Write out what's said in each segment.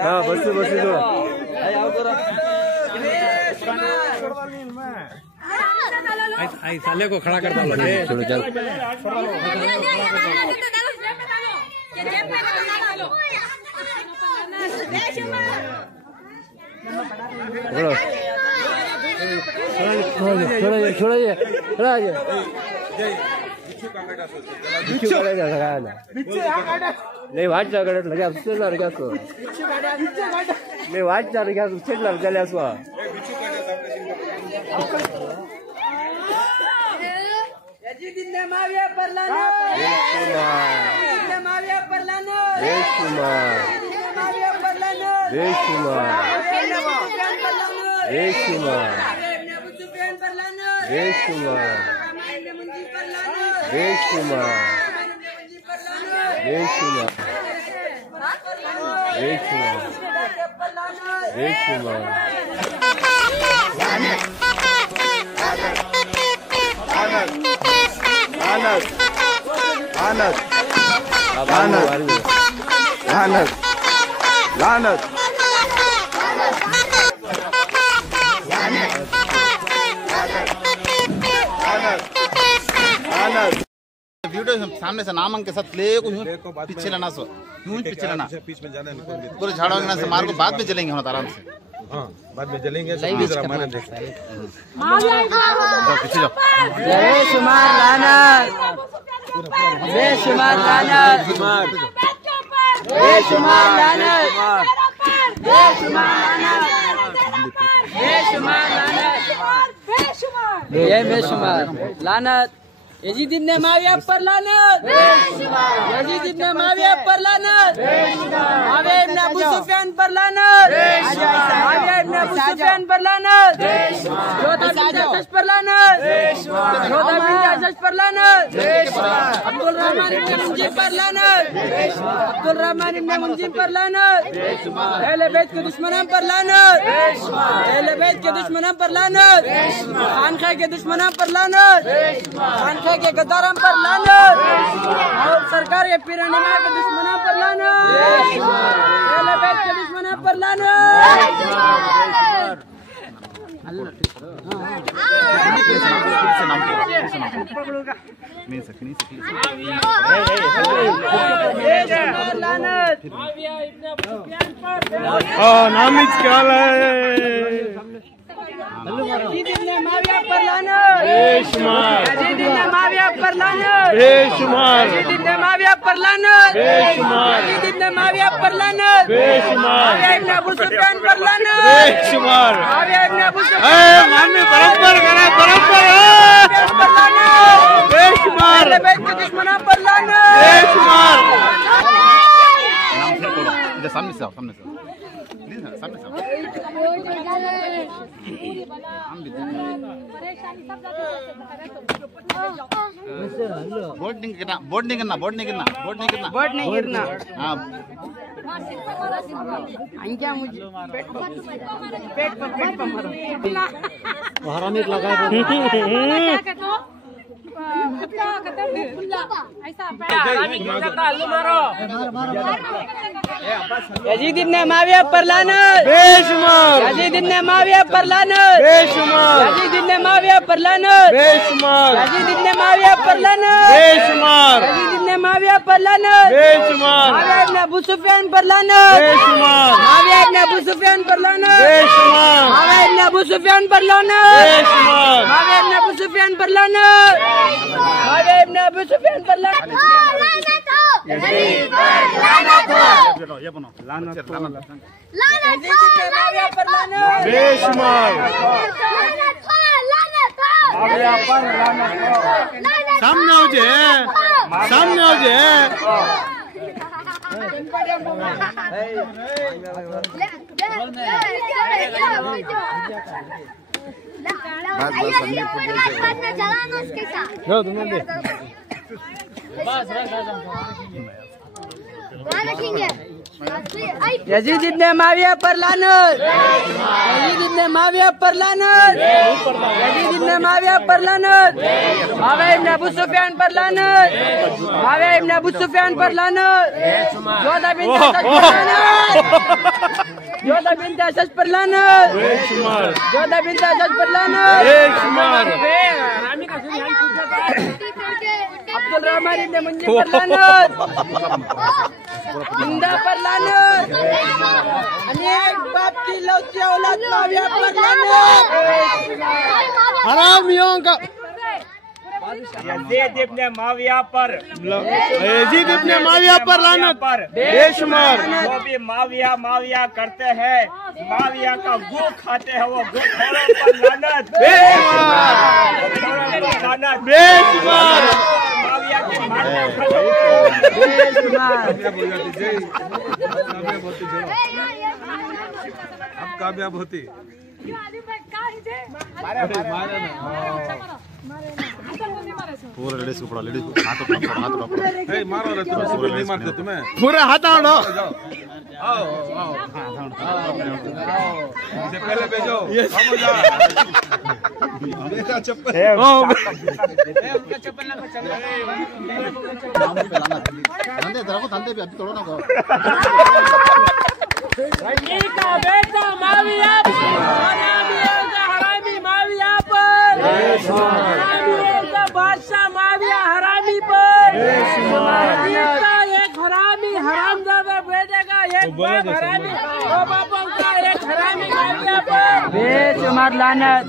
हाँ बस साले को खड़ा करता चलो चल छोड़िए नहीं वाट लगे नहीं वाट चले वीडियो सामने से नाम के साथ ले पीछे लेना सो पीछे लेना पूरे झाड़ों के से मार को बाद में जलेंगे हम आराम से बाद में जलेंगे पीछे जाओ बेशुमार लानत बेशुमार लानत बेशुमार लानत बेशुमार लानत यजीद इब्न मुआविया पर लानत यजीद इब्न मुआविया पर लानत मुआविया इब्न अबू सुफियान पर लानत मुआविया इब्न अबू सुफियान पर लानत जोधा बिन जहश पर लानत जोधा बिन जहश पर लानत अब्दुल रहमान इब्न मुंजिब पर लानत अब्दुल रहमान इब्न मुंजिब पर लानत अहले बैत के दुश्मनों पर लानत अहले बैत के दुश्मनों पर लानत खानका के दुश्मनों पर लानत खानका के गद्दारों पर लानत और सरकार के पीरानिमा के दुश्मनों पर लानत अहले बैत के दुश्मनों पर लानत नाम क्या है यजीद इब्न मुआविया पर लानत बेशुमार यजीद इब्न मुआविया पर लानत बेशुमार यजीद इब्न मुआविया पर लानत बेशुमार यजीद इब्न मुआविया पर लानत बेशुमार मुआविया इब्न अबू सुफियान पर लानत बेशुमार मुआविया इब्न अबू सुफियान मानने बराबर करा बराबर पर लानत बेशुमार अहले बैत के दुश्मनों पर लानत बेशुमार सामने से सामने से सामने से बोर्ड नहीं गिरना हाँ अंजा मुझे पेट पर मारो हरामी लगा यजीद इब्न मुआविया पर लानत बेशुमार यजीद इब्न मुआविया पर लानत बेशुमार यजीद इब्न मुआविया पर लानत बेशुमार यजीद इब्न मुआविया पर लानत बेशुमार यजीद इब्न मुआविया पर लानत बेशुमार मुआविया इब्न अबू सुफियान पर लानत बेशुमार मुआविया इब्न अबू सुफियान पर लानत बेशुमार मुआविया इब्न अबू सुफियान पर लानत बेशुमार मुआविया इब्न अबू सुफियान पर लानत मुआविया इब्न अबू सुफियान पर लानत ये बनो लानत मुआविया पर लानत बेशुमार सामने हो जे रखेंगे यजीद इब्ने माविया पर लानत। यजीद इब्ने माविया पर लानत। यजीद इब्ने माविया पर लानत। माविया इब्ने अबू सुफियान पर लानत। माविया इब्ने अबू सुफियान पर लानत। जोधा बिन्त असद पर लानत। जोधा बिन्त असद पर लानत। जोधा बिन्त असद पर लानत। अब्दुल रहमान इब्ने मुंजी पर लानत। हिंदा पर लानत। अनेक बाप की लौती औलाद माविया पर लानत। हरामियों का यजीद इब्ने माविया पर लानत बेशुमार। वो भी माविया माविया करते हैं, माविया का गो खाते हैं, वो गो खोरों पर लानत बेशुमार। माविया के मारने अब कामयाब होती पूरे लेडीज को पड़ा, लेडीज को हाथ उठा मारो रे, तुम्हें नहीं मारते तुम्हें। पूरा हाथ आड़ो। पहले भेजो चप्पल धंधे तेरा को धंधे भी अभी तोड़ो ना को। का बेटा माविया हरामी माविया पर। का बादशाह माविया हरामी पर। एक हरामी हरामजादा बेटे का एक बाप हरामी, दो बापों का एक हरामी माविया पर। बेशुमार लानत।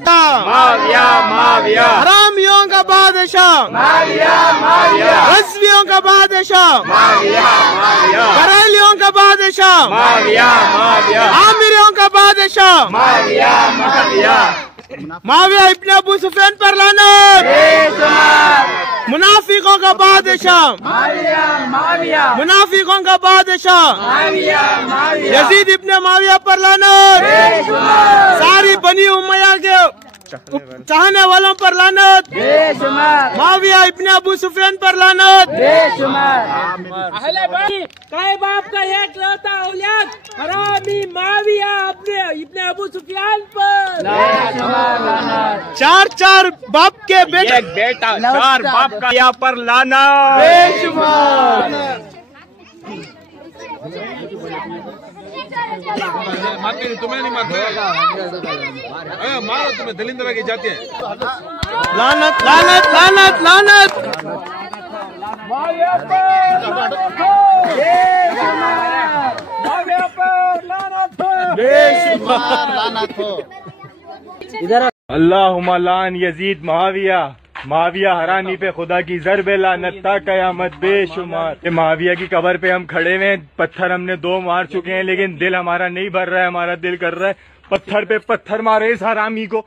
माविया माविया हरामियों का बादशाह माविया माविया। रस्वियों का बादशाह माविया माविया। बरेलियों का बादशाह माविया माविया। आमिरों का बादशाह माविया माविया। माविया इब्ने अबू सुफियान पर लानत। मुनाफिकों का बादशाह माविया माविया। मुनाफिकों का बादशाह माविया माविया। यजीद इब्ने माविया पर लानत। सारी बनी उमैया के चाहने वालों पर लानत। बेशुमार। माविया इब्ने अबू सुफियान पर लानत। बेशुमार। अहले भाई काय बाप का एक लौता औलाद हरामी माविया अपने इब्ने अबू सुफियान पर। चार चार बाप के बेटे एक बेटा चार बाप का यहाँ पर लाना बेशुमार। मारते नहीं, तुम्हें नहीं मारते। मारो, तुम्हें दलिंदरा की जाती है। लानत लानत लानत लानत। बेशुमार लानत हो। अल्लाहुम्मा लान यजीद माविया। माविया हरामी पे खुदा की ज़र्ब लानत ता कयामत बेशुमार। माविया की कब्र पे हम खड़े हुए हैं, पत्थर हमने 2 मार चुके हैं, लेकिन दिल हमारा नहीं भर रहा है। हमारा दिल कर रहा है पत्थर पे पत्थर मारे इस हरामी को।